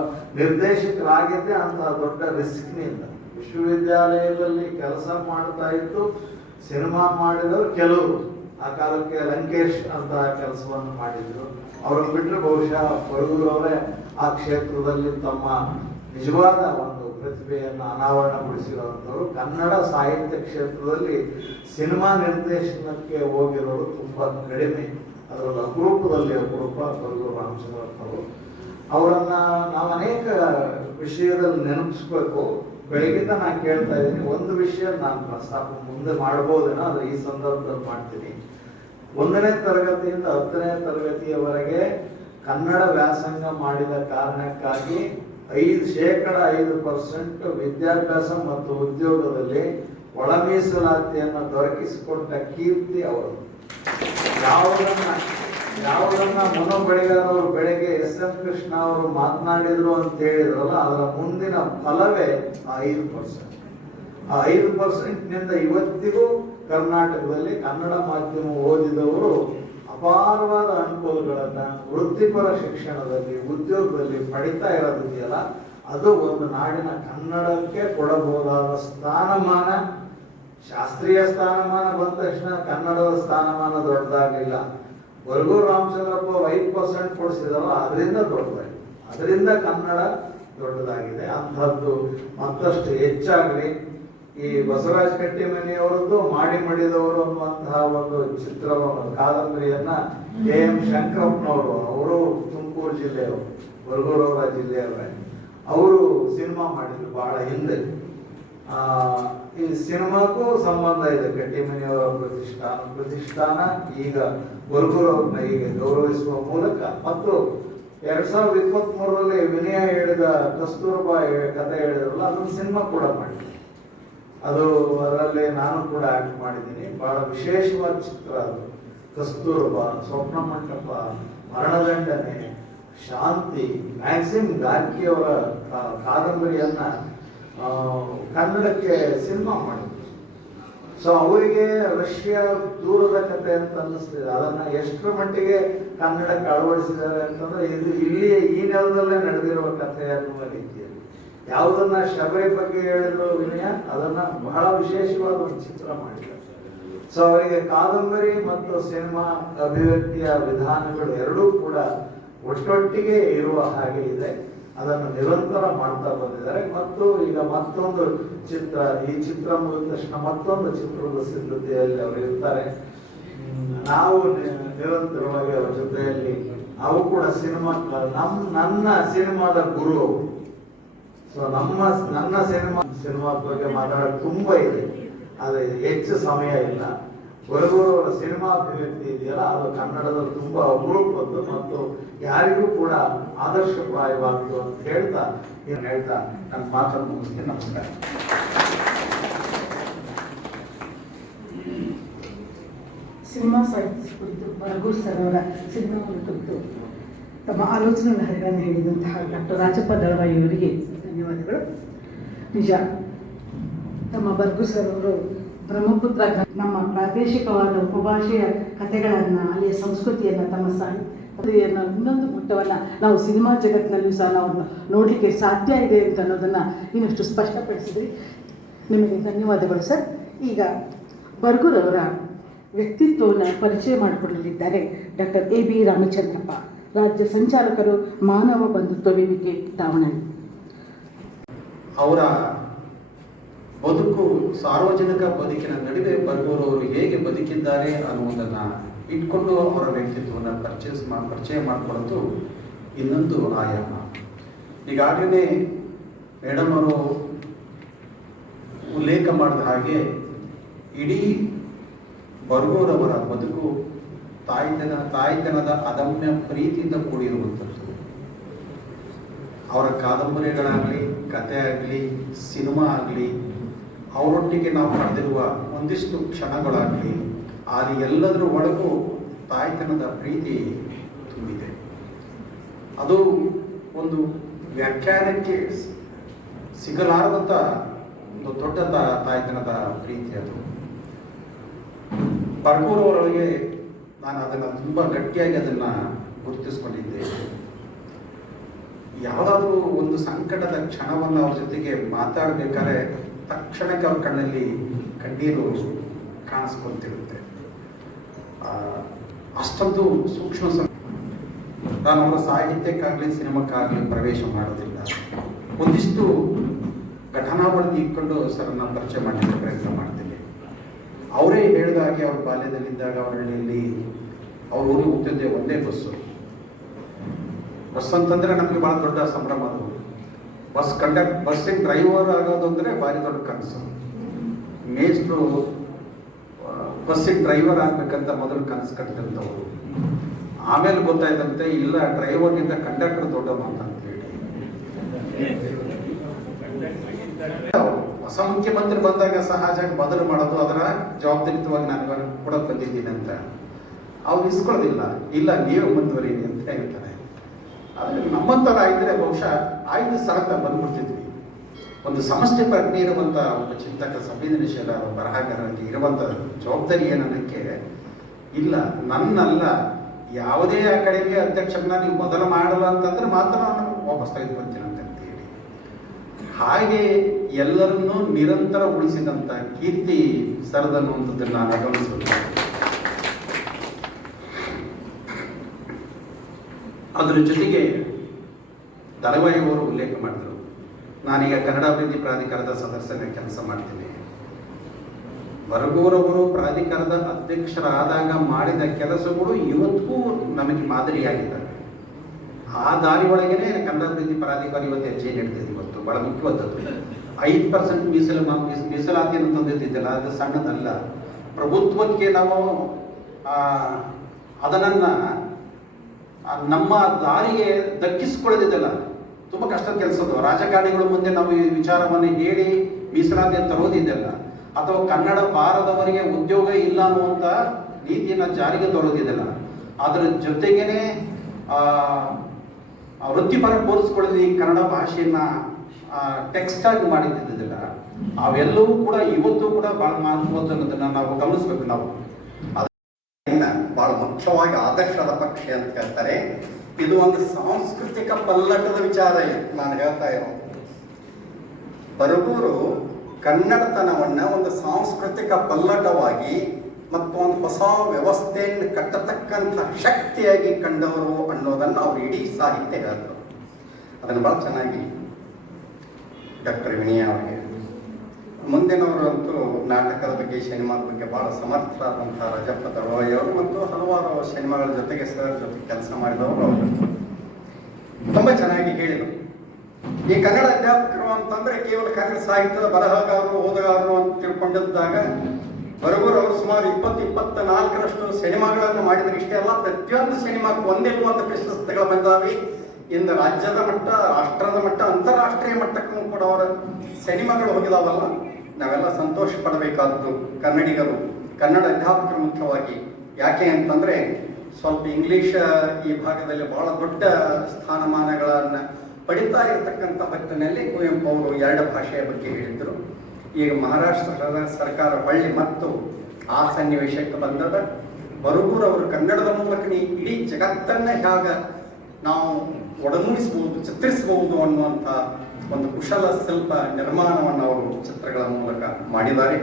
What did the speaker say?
ಅಂತ ನಿರ್ದೇಶಕರಾಗಿದ್ದೇ ಅಂತಹ ದೊಡ್ಡ ರಿಸ್ಕ್ನಿಂದ ವಿಶ್ವವಿದ್ಯಾಲಯದಲ್ಲಿ ಕೆಲಸ ಮಾಡ್ತಾ ಇದ್ದು ಸಿನಿಮಾ ಮಾಡಿದವರು ಕೆಲವರು. ಆ ಕಾಲಕ್ಕೆ ಲಂಕೇಶ್ ಅಂತ ಕೆಲಸವನ್ನು ಮಾಡಿದ್ರು. ಅವ್ರನ್ನ ಬಿಟ್ಟರೆ ಬಹುಶಃ ಅವರೇ. ಆ ಕ್ಷೇತ್ರದಲ್ಲಿ ತಮ್ಮ ನಿಜವಾದ ಒಂದು ಪ್ರತಿಭೆಯನ್ನು ಅನಾವರಣಗೊಳಿಸಿರುವಂಥವ್ರು. ಕನ್ನಡ ಸಾಹಿತ್ಯ ಕ್ಷೇತ್ರದಲ್ಲಿ ಸಿನಿಮಾ ನಿರ್ದೇಶನಕ್ಕೆ ಹೋಗಿರೋರು ತುಂಬ ಕಡಿಮೆ. ಅದರಲ್ಲಿ ಅಪರೂಪದಲ್ಲಿ ಅಪರೂಪ ಪರಗೂರು ರಾಮಚಂದ್ರಪ್ಪನವರು ಅವರನ್ನ ನಾವು ಅನೇಕ ವಿಷಯದಲ್ಲಿ ನೆನಪಿಸ್ಬೇಕು. ಬೆಳಗಿಂದ ನಾನು ಕೇಳ್ತಾ ಇದ್ದೀನಿ, ಒಂದು ವಿಷಯ ನಾನು ಪ್ರಸ್ತಾಪ ಮುಂದೆ ಮಾಡ್ಬೋದೇನೋ ಅದು ಈ ಸಂದರ್ಭದಲ್ಲಿ ಮಾಡ್ತೀನಿ. ಒಂದನೇ ತರಗತಿಯಿಂದ ಹತ್ತನೇ ತರಗತಿಯವರೆಗೆ ಕನ್ನಡ ವ್ಯಾಸಂಗ ಮಾಡಿದ ಕಾರಣಕ್ಕಾಗಿ ಐದು ಶೇಕಡ ಐದು ಪರ್ಸೆಂಟ್ ವಿದ್ಯಾಭ್ಯಾಸ ಮತ್ತು ಉದ್ಯೋಗದಲ್ಲಿ ಒಳ ಮೀಸಲಾತಿಯನ್ನು ದೊರಕಿಸಿಕೊಟ್ಟ ಕೀರ್ತಿ ಅವರು. ಯಾವುದನ್ನ ಯಾವುದನ್ನ ಮನೋ ಬೆಳೆಗಾರವರು ಬೆಳಗ್ಗೆ ಎಸ್ ಎಂ ಕೃಷ್ಣ ಅವರು ಮಾತನಾಡಿದ್ರು ಅಂತ ಹೇಳಿದ್ರಲ್ಲ, ಅದರ ಮುಂದಿನ ಫಲವೇ ಆ ಐದು ಪರ್ಸೆಂಟ್. ಆ ಐದು ಪರ್ಸೆಂಟ್ನಿಂದ ಇವತ್ತಿಗೂ ಕರ್ನಾಟಕದಲ್ಲಿ ಕನ್ನಡ ಮಾಧ್ಯಮ ಓದಿದವರು ಅಪಾರವಾದ ಅನುಕೂಲಗಳನ್ನ ವೃತ್ತಿಪರ ಶಿಕ್ಷಣದಲ್ಲಿ, ಉದ್ಯೋಗದಲ್ಲಿ ಪಡಿತಾ ಇರೋದಿದೆಯಲ್ಲ, ಅದು ಒಂದು ನಾಡಿನ ಕನ್ನಡಕ್ಕೆ ಕೊಡಬಹುದಾದ ಸ್ಥಾನಮಾನ. ಶಾಸ್ತ್ರೀಯ ಸ್ಥಾನಮಾನ ಬಂದ ತಕ್ಷಣ ಕನ್ನಡದ ಸ್ಥಾನಮಾನ ದೊಡ್ಡದಾಗಲಿಲ್ಲ. ಬರಗೂರು ರಾಮಚಂದ್ರಪ್ಪ ಐದು ಪರ್ಸೆಂಟ್ ಕೊಡಿಸಿದಾರ ಅದರಿಂದ ದೊಡ್ಡದಾಗಿದೆ. ಅದರಿಂದ ಕನ್ನಡ ದೊಡ್ಡದಾಗಿದೆ. ಅಂಥದ್ದು ಮತ್ತಷ್ಟು ಹೆಚ್ಚಾಗಲಿ. ಈ ಬಸವರಾಜ ಕಟ್ಟಿಮನಿಯವರದ್ದು ಮಾಡಿ ಮಡಿದವರು ಅನ್ನುವಂತಹ ಒಂದು ಚಿತ್ರವನ್ನು ಕಾದಂಬರಿಯನ್ನ ಕೆ ಎಂ ಶಂಕರಪ್ಪನವರು, ಅವರು ತುಮಕೂರು ಜಿಲ್ಲೆಯವರು ಬರಗೂರವರ ಜಿಲ್ಲೆಯವರೇ. ಅವರು ಸಿನಿಮಾ ಮಾಡಿದ್ರು ಬಹಳ ಹಿಂದೆ. ಈ ಸಿನಿಮಾಕ್ಕೂ ಸಂಬಂಧ ಇದೆ ಕಟ್ಟಿಮನಿಯವರ ಪ್ರತಿಷ್ಠಾನ. ಪ್ರತಿಷ್ಠಾನ ಈಗ ಗುರುಗುರವ್ರನ್ನ ಈಗ ಗೌರವಿಸುವ ಮೂಲಕ ಮತ್ತು ಎರಡ್ ಸಾವಿರದ ಇಪ್ಪತ್ತ್ ಮೂರರಲ್ಲಿ ವಿನಯ ಹೇಳಿದ ಕಸ್ತೂರ್ಬಾ ಕಥೆ ಹೇಳಿದ್ರಲ್ಲ, ಅದೊಂದು ಸಿನಿಮಾ ಕೂಡ ಮಾಡಿದೆ ಅದು ಅದರಲ್ಲಿ ನಾನು ಕೂಡ ಆಕ್ಟ್ ಮಾಡಿದ್ದೀನಿ. ಬಹಳ ವಿಶೇಷವಾದ ಚಿತ್ರ ಅದು. ಕಸ್ತೂರ್ಬಾ, ಸ್ವಪ್ನ ಮಂಟಪ, ಮರಣದಂಡನೆ, ಶಾಂತಿ, ಮ್ಯಾಕ್ಸಿಮ್ ಗಾರ್ಕಿಯವರ ಕಾದಂಬರಿಯನ್ನ ಕನ್ನಡಕ್ಕೆ ಸಿನಿಮಾ ಮಾಡಿದ್ರು. ಸೊ ಅವರಿಗೆ ರಷ್ಯಾ ದೂರದ ಕಥೆ ಅಂತ ಅನ್ನಿಸ್ತಿದೆ. ಅದನ್ನ ಎಷ್ಟರ ಮಟ್ಟಿಗೆ ಕನ್ನಡಕ್ಕೆ ಅಳವಡಿಸಿದ್ದಾರೆ ಅಂತಂದ್ರೆ ಇದು ಇಲ್ಲಿ ಈ ನೆಲದಲ್ಲೇ ನಡೆದಿರುವ ಕಥೆ ಅನ್ನುವ ರೀತಿಯಲ್ಲಿ. ಯಾವುದನ್ನ ಶಬರಿ ಬಗ್ಗೆ ಹೇಳಿದ್ರು ವಿನಯ, ಅದನ್ನ ಬಹಳ ವಿಶೇಷವಾದ ಒಂದು ಚಿತ್ರ ಮಾಡಿದ್ದಾರೆ ಸೊ ಅವರಿಗೆ ಕಾದಂಬರಿ ಮತ್ತು ಸಿನಿಮಾ ಅಭಿವ್ಯಕ್ತಿಯ ವಿಧಾನಗಳು ಎರಡೂ ಕೂಡ ಒಟ್ಟೊಟ್ಟಿಗೆ ಇರುವ ಹಾಗೆ ಇದೆ. ಅದನ್ನು ನಿರಂತರ ಮಾಡ್ತಾ ಬಂದಿದ್ದಾರೆ. ಮತ್ತು ಈಗ ಮತ್ತೊಂದು ಚಿತ್ರ, ಈ ಚಿತ್ರ ಮುಗಿದ ತಕ್ಷಣ ಮತ್ತೊಂದು ಚಿತ್ರದ ಸಿದ್ಧತೆಯಲ್ಲಿ ಅವರು ಇರ್ತಾರೆ. ನಾವು ನಿರಂತರವಾಗಿ ಅವರ ಜೊತೆಯಲ್ಲಿ, ಅವು ಕೂಡ ಸಿನಿಮಾ, ನಮ್, ನನ್ನ ಸಿನಿಮಾದ ಗುರು. ಸೊ ನಮ್ಮ ನನ್ನ ಸಿನಿಮಾ ಸಿನಿಮಾ ಬಗ್ಗೆ ಮಾತಾಡೋಕೆ ತುಂಬಾ ಇದೆ. ಆದರೆ ಹೆಚ್ಚು ಸಮಯ ಇಲ್ಲ. ಬರಗೂರವರ ಸಿನಿಮಾ ಅಭಿವ್ಯಕ್ತಿ ಇದೆಯಲ್ಲ, ಅದು ಕನ್ನಡದಲ್ಲಿ ತುಂಬಾ ಅಪರೂಪದ್ದು ಮತ್ತು ಯಾರಿಗೂ ಕೂಡ ಆದರ್ಶಪ್ರಾಯವಾದ್ದು ಅಂತ ಹೇಳ್ತಾ, ಏನು ಹೇಳ್ತಾ, ನನ್ನ ಮಾತನ್ನು ಮುಗಿಸ್ತೀನಿ. ನಮಸ್ಕಾರ. ಸಿನಿಮಾ ಸಾಹಿತ್ಯ ಕುರಿತು ಸರ್ ಅವರ ಸಿನಿಮಾವನ್ನು ಕುರಿತು ತಮ್ಮ ಆಲೋಚನೆ ಹರಿಗಳನ್ನು ಹೇಳಿದಂತಹ ಡಾಕ್ಟರ್ ರಾಜಪ್ಪ ದಳವಾಯಿ ಅವರಿಗೆ ಧನ್ಯವಾದಗಳು. ನಿಜ, ತಮ್ಮ ಬರ್ಗು ಸರ್ ಅವರು ಬ್ರಹ್ಮಪುತ್ರ ನಮ್ಮ ಪ್ರಾದೇಶಿಕವಾದ ಉಪಭಾಷೆಯ ಕಥೆಗಳನ್ನು, ಅಲ್ಲಿಯ ಸಂಸ್ಕೃತಿಯನ್ನು ತಮ್ಮ ಸಾಹಿತ್ಯವನ್ನು ಇನ್ನೊಂದು ಮಟ್ಟವನ್ನು ನಾವು ಸಿನಿಮಾ ಜಗತ್ತಿನಲ್ಲೂ ಸಹ ನಾವು ನೋಡಲಿಕ್ಕೆ ಸಾಧ್ಯ ಇದೆ ಅಂತ ಅನ್ನೋದನ್ನು ಇನ್ನಷ್ಟು ಸ್ಪಷ್ಟಪಡಿಸಿದ್ರಿ. ನಿಮಗೆ ಧನ್ಯವಾದಗಳು ಸರ್. ಈಗ ಬರ್ಗೂರವರ ವ್ಯಕ್ತಿತ್ವವನ್ನು ಪರಿಚಯ ಮಾಡಿಕೊಡಲಿದ್ದಾರೆ ಡಾಕ್ಟರ್ ಎ ಬಿ ರಾಮಚಂದ್ರಪ್ಪ. ರಾಜ್ಯ ಸಂಚಾಲಕರು ಮಾನವ ಬಂಧುತ್ವ ವೇದಿಕೆ ದಾವಣಗೆರೆ. ಅವರ ಬದುಕು ಸಾರ್ವಜನಿಕ ಬದುಕಿನ ನಡುವೆ ಬರ್ಗೋರವರು ಹೇಗೆ ಬದುಕಿದ್ದಾರೆ ಅನ್ನುವುದನ್ನ ಇಟ್ಕೊಂಡು ಅವರ ವ್ಯಕ್ತಿತ್ವವನ್ನು ಪರ್ಚೇಸ್ ಮಾಡಿ ಪರಿಚಯ ಮಾಡಿಕೊಡೋದು ಇನ್ನೊಂದು ಆಯಾಮ. ಈಗಾಗಲೇ ಮೇಡಮ್ ಅವರು ಉಲ್ಲೇಖ ಮಾಡಿದ ಹಾಗೆ ಇಡೀ ಬರ್ಗೋರವರ ಬದುಕು ತಾಯಿತನ, ತಾಯಿತನದ ಅದಮ್ಯ ಪ್ರೀತಿಯಿಂದ ಕೂಡಿರುವಂಥದ್ದು. ಅವರ ಕಾದಂಬರಿಗಳಾಗಲಿ ಕತೆ ಆಗಲಿ ಸಿನಿಮಾ ಆಗಲಿ ಅವರೊಟ್ಟಿಗೆ ನಾವು ಪಡೆದಿರುವ ಒಂದಿಷ್ಟು ಕ್ಷಣಗಳಾಗಲಿ ಆ ಎಲ್ಲದರ ಒಳಗೂ ತಾಯ್ತನದ ಪ್ರೀತಿ ತುಂಬಿದೆ. ಅದು ಒಂದು ವ್ಯಾಖ್ಯಾನಕ್ಕೆ ಸಿಗಲಾರದಂಥ ಒಂದು ದೊಡ್ಡ ತಾಯ್ತನದ ಪ್ರೀತಿ ಅದು. ಬರ್ಗೂರವರೊಳಗೆ ನಾನು ಅದನ್ನು ತುಂಬ ಗಟ್ಟಿಯಾಗಿ ಅದನ್ನು ಗುರುತಿಸ್ಕೊಂಡಿದ್ದೆ. ಯಾವುದಾದ್ರೂ ಒಂದು ಸಂಕಟದ ಕ್ಷಣವನ್ನು ಅವ್ರ ಜೊತೆಗೆ ಮಾತಾಡ್ಬೇಕಾದ್ರೆ ತಕ್ಷಣಕ್ಕೆ ಅವ್ರ ಕಣ್ಣಲ್ಲಿ ಕಣ್ಣೀರು ಕಾಣಿಸ್ಕೊಂತಿರುತ್ತೆ ಆ, ಅಷ್ಟೊಂದು ಸೂಕ್ಷ್ಮ ನಾನು ಅವರ ಸಾಹಿತ್ಯಕ್ಕಾಗಲಿ ಸಿನಿಮಾಕ್ಕಾಗಲಿ ಪ್ರವೇಶ ಮಾಡೋದಿಲ್ಲ. ಒಂದಿಷ್ಟು ಘಟನಾವಳಿ ಇಟ್ಕೊಂಡು ನಾನು ಪರಿಚಯ ಮಾಡಲಿಕ್ಕೆ ಪ್ರಯತ್ನ ಮಾಡ್ತೀನಿ. ಅವರೇ ಹೇಳಿದ ಹಾಗೆ ಅವ್ರ ಬಾಲ್ಯದಲ್ಲಿದ್ದಾಗ ಅವ್ರ ಹಳ್ಳಿಯಲ್ಲಿ ಅವ್ರ ಊರು ಹೋಗ್ತಿದ್ದೆ ಒಂದೇ ಬಸ್ಸು. ಬಸ್ ಅಂತಂದ್ರೆ ನಮಗೆ ಬಹಳ ದೊಡ್ಡ ಸಂಭ್ರಮ ಅದು. ಬಸ್ ಕಂಡಕ್ಟ್, ಬಸ್ಸಿನ ಡ್ರೈವರ್ ಆಗೋದು ಅಂದರೆ ಭಾರಿ ದೊಡ್ಡ ಕನಸು. ಮೇಸ್ಟ್ರು ಬಸ್ಸಿನ ಡ್ರೈವರ್ ಆಗ್ಬೇಕಂತ ಮೊದಲು ಕನಸು ಕಟ್ಟಿದಂಥವ್ರು. ಆಮೇಲೆ ಗೊತ್ತಾಯ್ತಂತೆ, ಇಲ್ಲ, ಡ್ರೈವರ್ಗಿಂತ ಕಂಡಕ್ಟರ್ ದೊಡ್ಡವ ಅಂತ ಹೇಳಿ. ಹೊಸ ಮುಖ್ಯಮಂತ್ರಿ ಬಂದಾಗ ಸಹಜ ಮೊದಲು ಮಾಡೋದು, ಅದರ ಜವಾಬ್ದಾರಿತವಾಗಿ ನಾನು ಕೂಡ ಬಂದಿದ್ದೀನಿ ಅಂತ. ಅವ್ರು ಇಸ್ಕೊಳ್ಳೋದಿಲ್ಲ. ಇಲ್ಲ, ನೀವೇ ಮುಂದುವರಿ ಅಂತ ಹೇಳ್ತಾರೆ. ಆದರೆ ನಮ್ಮಂತರ ಇದ್ರೆ ಬಹುಶಃ ಆಯ್ದು ಸರತ ಬಂದ್ಬಿಡ್ತಿದ್ವಿ. ಒಂದು ಸಮಷ್ಟಿ ಪ್ರಜ್ಞೆ ಇರುವಂತ ಒಬ್ಬ ಚಿಂತಕ ಸಂವೇದನಶೀಲ ಬರಹಗಾರರಿಗೆ ಇರುವಂತ ಜವಾಬ್ದಾರಿ ಏನನ್ನಕ್ಕೆ ಇಲ್ಲ, ನನ್ನಲ್ಲ, ಯಾವುದೇ ಅಕಾಡೆಮಿ ಅಧ್ಯಕ್ಷರನ್ನ ನೀವು ಮೊದಲು ಮಾಡಲ್ಲ ಅಂತಂದ್ರೆ ಮಾತ್ರ ನಾನು ವಾಪಸ್ ತೆಗೆದುಕೊಳ್ತೀನಿ ಅಂತ ಹೇಳಿ ಹಾಗೆ ಎಲ್ಲರನ್ನೂ ನಿರಂತರ ಉಳಿಸಿದಂತ ಕೀರ್ತಿ ಸರದನ್ನುವಂಥದ್ದನ್ನು ನಾನು ಗಮನಿಸಬೇಕು ಅದರ ಜೊತೆಗೆ ಅವರು ಉಲ್ಲೇಖ ಮಾಡಿದರು. ನಾನೀಗ ಕನ್ನಡ ಅಭಿವೃದ್ಧಿ ಪ್ರಾಧಿಕಾರದ ಸದಸ್ಯನ ಕೆಲಸ ಮಾಡ್ತೀನಿ. ಬರಗೂರವರು ಪ್ರಾಧಿಕಾರದ ಅಧ್ಯಕ್ಷರಾದಾಗ ಮಾಡಿದ ಕೆಲಸಗಳು ಇವತ್ತಿಗೂ ನಮಗೆ ಮಾದರಿಯಾಗಿದ್ದಾರೆ. ಆ ದಾರಿ ಒಳಗೇನೆ ಕನ್ನಡ ಅಭಿವೃದ್ಧಿ ಪ್ರಾಧಿಕಾರ ಇವತ್ತು ಹೆಜ್ಜೆ ನೀಡ್ತಿದೆ ಇವತ್ತು, ಬಹಳ ಮುಖ್ಯವಾದದ್ದು. ಐದು ಪರ್ಸೆಂಟ್ ಮೀಸಲು ಮೀಸಲಾತಿಯನ್ನು ತಂದಿದ್ದಿದ್ದಲ್ಲ, ಅದು ಸಣ್ಣದಲ್ಲ. ಪ್ರಭುತ್ವಕ್ಕೆ ನಾವು ಅದನ್ನ ನಮ್ಮ ದಾರಿಗೆ ದಕ್ಕಿಸ್ಕೊಳ್ಳೋದಿದ್ದಲ್ಲ. ತುಂಬ ಕಷ್ಟದ ಕೆಲಸದ್ದು. ರಾಜಕಾರಣಿಗಳ ಮುಂದೆ ನಾವು ಈ ವಿಚಾರವನ್ನು ಹೇಳಿ ಮೀಸಲಾತಿ ತರೋದಿದ್ದಲ್ಲ ಅಥವಾ ಕನ್ನಡ ಬಾರದವರಿಗೆ ಉದ್ಯೋಗ ಇಲ್ಲ ಅನ್ನುವಂಥ ನೀತಿಯನ್ನ ಜಾರಿಗೆ ತರೋದಿದ್ದಲ್ಲ ಅದರ ಜೊತೆಗೇನೆ ವೃತ್ತಿಪರ ಕೋರಿಸ್ಕೊಳ್ಳಿ ಕನ್ನಡ ಭಾಷೆಯನ್ನ ಟೆಕ್ಸ್ಟ್ ಆಗಿ ಮಾಡಿದ್ದಿದ್ದಿಲ್ಲ. ಅವೆಲ್ಲವೂ ಕೂಡ ಇವತ್ತು ಕೂಡ ಬಹಳ ಮಹತ್ವದ್ದು ಅನ್ನೋದನ್ನ ನಾವು ಗಮನಿಸ್ಬೇಕು ನಾವು. ಬಹಳ ಮುಖ್ಯವಾಗಿ ಆದರ್ಶದ ಪಕ್ಷ ಅಂತ ಹೇಳ್ತಾರೆ ಇದು ಒಂದು ಸಾಂಸ್ಕೃತಿಕ ಪಲ್ಲಟದ ವಿಚಾರ ನಾನು ಹೇಳ್ತಾ ಇರೋದು. ಬರಗೂರು ಕನ್ನಡತನವನ್ನ ಒಂದು ಸಾಂಸ್ಕೃತಿಕ ಪಲ್ಲಟವಾಗಿ ಮತ್ತು ಒಂದು ಹೊಸ ವ್ಯವಸ್ಥೆಯನ್ನು ಕಟ್ಟತಕ್ಕಂಥ ಶಕ್ತಿಯಾಗಿ ಕಂಡವರು ಅನ್ನೋದನ್ನು ಅವರು ಇಡೀ ಸಾಹಿತ್ಯ ಹೇಳಿದ್ರು ಅದನ್ನು ಬಹಳ ಚೆನ್ನಾಗಿ ಡಾಕ್ಟರ್ ವಿನಯ ಅವರಿಗೆ ಮುಂದಿನವರಂತೂ ನಾಟಕದ ಬಗ್ಗೆ, ಸಿನಿಮಾದ ಬಗ್ಗೆ ಬಹಳ ಸಮರ್ಥರಾದಂಥ ರಜಪ್ಪ ಅವರು ಮತ್ತು ಹಲವಾರು ಸಿನಿಮಾಗಳ ಜೊತೆಗೆ ಸರ್ ಜೊತೆ ಕೆಲಸ ಮಾಡಿದವರು ಅವರು. ತುಂಬಾ ಚೆನ್ನಾಗಿ ಹೇಳಿದರು. ಈ ಕನ್ನಡ ಅಧ್ಯಾಪಕರು ಅಂತಂದ್ರೆ ಕೇವಲ ಕನ್ನಡ ಸಾಹಿತ್ಯದ ಬರಹಗಾರರು, ಓದಗಾರರು ಅಂತ ತಿಳ್ಕೊಂಡಿದ್ದಾಗ ಬರಗೂರು ಅವರು ಸುಮಾರು ಇಪ್ಪತ್ತು ಇಪ್ಪತ್ತ ನಾಲ್ಕರಷ್ಟು ಸಿನಿಮಾಗಳನ್ನು ಮಾಡಿದ್ರೆ. ಇಷ್ಟೇ ಅಲ್ಲ, ಪ್ರತಿಯೊಂದು ಸಿನಿಮಾಕ್ಕೂ ಒಂದಿರುವಂತ ಪ್ರಶಸ್ತಿಗಳು ಬಂದಾವೆ. ಇಂದು ರಾಜ್ಯದ ಮಟ್ಟ, ರಾಷ್ಟ್ರದ ಮಟ್ಟ, ಅಂತಾರಾಷ್ಟ್ರೀಯ ಮಟ್ಟಕ್ಕೂ ಕೂಡ ಅವರ ಸಿನಿಮಾಗಳು ಹೋಗಿದಾವಲ್ಲ. ನಾವೆಲ್ಲ ಸಂತೋಷ ಪಡಬೇಕಾದ್ದು ಕನ್ನಡಿಗರು. ಕನ್ನಡ ಅಧ್ಯಾಪಕರು ಮುಖ್ಯವಾಗಿ. ಯಾಕೆ ಅಂತಂದ್ರೆ ಸ್ವಲ್ಪ ಇಂಗ್ಲಿಷ್ ಈ ಭಾಗದಲ್ಲಿ ಬಹಳ ದೊಡ್ಡ ಸ್ಥಾನಮಾನಗಳನ್ನು ಪಡಿತಾ ಇರತಕ್ಕಂಥ ಹೊತ್ತಿನಲ್ಲಿ ಕುವೆಂಪು ಅವರು ಎರಡು ಭಾಷೆಯ ಬಗ್ಗೆ ಹೇಳಿದ್ರು. ಈಗ ಮಹಾರಾಷ್ಟ್ರ ಸರ್ಕಾರ ಹೊಳ್ಳಿ ಮತ್ತು ಆ ಸನ್ನಿವೇಶಕ್ಕೆ ಬಂದದ. ಬರಗೂರು ಅವರು ಕನ್ನಡದ ಮೂಲಕ ಇಡೀ ಜಗತ್ತನ್ನ ಹೇಗ ನಾವು ಒಡಮೂಡಿಸಬಹುದು ಚಿತ್ರಿಸಬಹುದು ಅನ್ನುವಂಥ ಒಂದು ಕುಶಲ ಶಿಲ್ಪ ನಿರ್ಮಾಣವನ್ನು ಅವರು ಚಿತ್ರಗಳ ಮೂಲಕ ಮಾಡಿದ್ದಾರೆ.